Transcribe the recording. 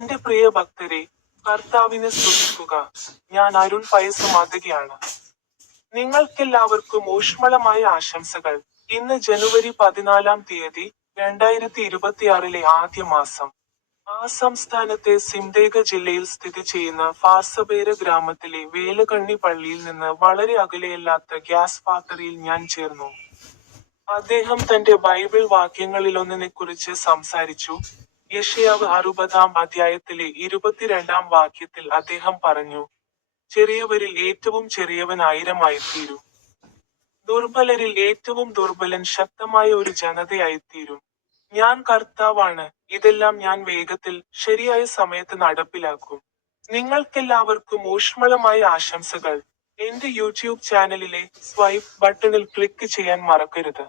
എന്റെ പ്രിയ ഭക്തരെ, കർത്താവിനെ സ്തുതിക്കുക. ഞാൻ അരുൺ പയസ് മാതൃകയാണ്. നിങ്ങൾക്കെല്ലാവർക്കും ഊഷ്മളമായ ആശംസകൾ. ഇന്ന് ജനുവരി 14-ാം തീയതി, 2026-ലെ ആദ്യ മാസം. സംസ്ഥാനത്തെ സിംദേഗ ജില്ലയിൽ സ്ഥിതി ചെയ്യുന്ന ഫാസബേര ഗ്രാമത്തിലെ വേലകണ്ണി പള്ളിയിൽ നിന്ന് വളരെ അകലെയല്ലാത്ത ഗ്യാസ് ഫാക്ടറിയിൽ ഞാൻ ചേർന്നു. അദ്ദേഹം തന്റെ ബൈബിൾ വാക്യങ്ങളിലൊന്നിനെക്കുറിച്ച് സംസാരിച്ചു. യെശയ്യാവ് 60-ാം അധ്യായത്തിലെ 22-ാം വാക്യത്തിൽ അദ്ദേഹം പറഞ്ഞു, ചെറിയവരിൽ ഏറ്റവും ചെറിയവൻ 1000-ആയിത്തീരും. ദുർബലരിൽ ഏറ്റവും ദുർബലൻ ശക്തമായ ഒരു ജനതയായിത്തീരും. ഞാൻ കർത്താവാണ്, ഇതെല്ലാം ഞാൻ വേഗത്തിൽ, ശരിയായ സമയത്ത് നടപ്പിലാക്കും. നിങ്ങൾക്കെല്ലാവർക്കും ഊഷ്മളമായ ആശംസകൾ. എന്റെ യൂട്യൂബ് ചാനലിലെ സ്വൈപ്പ് ബട്ടണിൽ ക്ലിക്ക് ചെയ്യാൻ മറക്കരുത്.